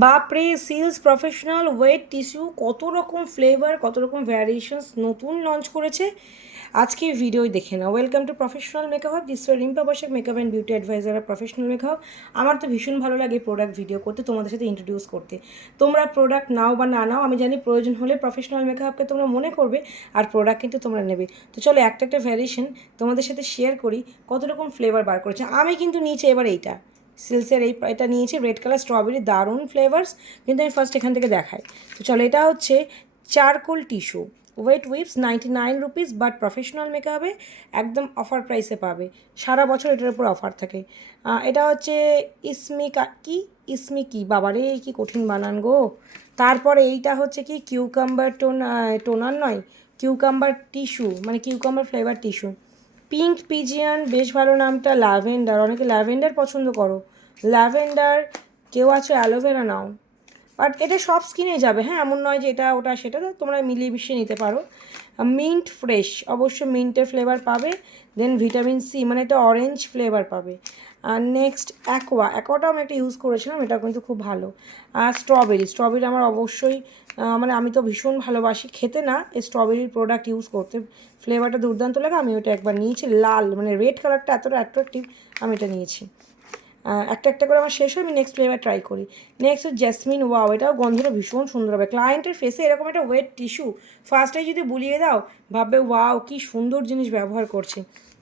বাপরে seals professional wait tissue কত রকম ফ্লেভার কত রকম ভ্যারিয়েশনস নতুন লঞ্চ করেছে আজকে ভিডিও দেখে নাও। Welcome to professional makeup, this Rimpa Basak, makeup and beauty advisor আর প্রফেশনাল মেকআপ। আমার তো ভীষণ ভালো লাগে প্রোডাক্ট ভিডিও করতে, তোমাদের সাথে ইন্ট্রোডিউস করতে। তোমরা প্রোডাক্ট নাও বা না নাও, আমি জানি প্রয়োজন হলে প্রফেশনাল মেকআপকে তোমরা মনে করবে আর প্রোডাক্ট কিন্তু তোমরা নেবে। তো চলো একটা একটা ভ্যারিয়েশন তোমাদের সাথে শেয়ার করি কত রকম ফ্লেভার বার করেছে। আমি কিন্তু নিচে এবার এইটা সিলসের এটা নিয়েছি রেড কালার স্ট্রবেরি, দারুণ ফ্লেভার্স। কিন্তু আমি ফার্স্ট এখান থেকে দেখাই। তো চলো, এটা হচ্ছে charcoal tissue wet wipes, 99 rupees, but professional মেকআপে একদম অফার প্রাইসে পাবে। সারা বছর এটার উপর অফার থাকে। এটা হচ্ছে ইসমি কি বাবারে, কি কঠিন বানান গো। তারপরে এইটা হচ্ছে কি কিউকাম্বার টোনার নয়, কিউকাম্বার টিস্যু, মানে cucumber flavour tissue. Pink pigeon, বেশ ভালো নামটা। ল্যাভেন্ডার, অনেকে ল্যাভেন্ডার পছন্দ করো। ল্যাভেন্ডার, কেউ আছে অ্যালোভেরা নাও। বাট এটা সব স্কিনে যাবে, হ্যাঁ, এমন নয় যে এটা ওটা সেটা, তো তোমরা মিলিয়ে মিশিয়ে নিতে পারো। মিন্ট ফ্রেশ, অবশ্য মিন্টের ফ্লেভার পাবে। দেন ভিটামিন সি, মানে এটা অরেঞ্জ ফ্লেভার পাবে। আর নেক্সট অ্যাকোয়াটাও আমি একটা ইউজ করেছিলাম, এটা কিন্তু খুব ভালো। আর স্ট্রবেরি আমার অবশ্যই, মানে আমি তো ভীষণ ভালোবাসি খেতে, না এই স্ট্রবেরির প্রোডাক্ট ইউজ করতে। ফ্লেভারটা দুর্দান্ত লাগে, আমি ওটা একবার নিয়েছি। লাল মানে রেড কালারটা এতটা অ্যাট্রাকটিভ, আমি এটা নিয়েছি। একটা একটা করে আমার শেষ হয়, আমি নেক্সট ফ্লেভার ট্রাই করি। নেক্সট হচ্ছে জেসমিন, ওয়াও, এটাও গন্ধটা ভীষণ সুন্দর হবে। ক্লায়েন্টের ফেসে এরকম একটা ওয়েট টিস্যু ফার্স্টে যদি বুলিয়ে দাও, ভাববে ওয়াও কী সুন্দর জিনিস ব্যবহার করছে।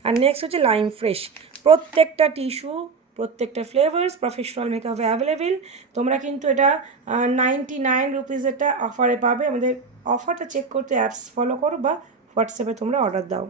আর নেক্সট হচ্ছে লাইম ফ্রেশ। প্রত্যেকটা টিস্যু, প্রত্যেকটা ফ্লেভার্স প্রফেশনাল মেকআপে অ্যাভেলেবেল। তোমরা কিন্তু এটা 99 রুপিস এটা অফারে পাবে। আমাদের অফারটা চেক করতে অ্যাপস ফলো করো বা হোয়াটসঅ্যাপে তোমরা অর্ডার দাও।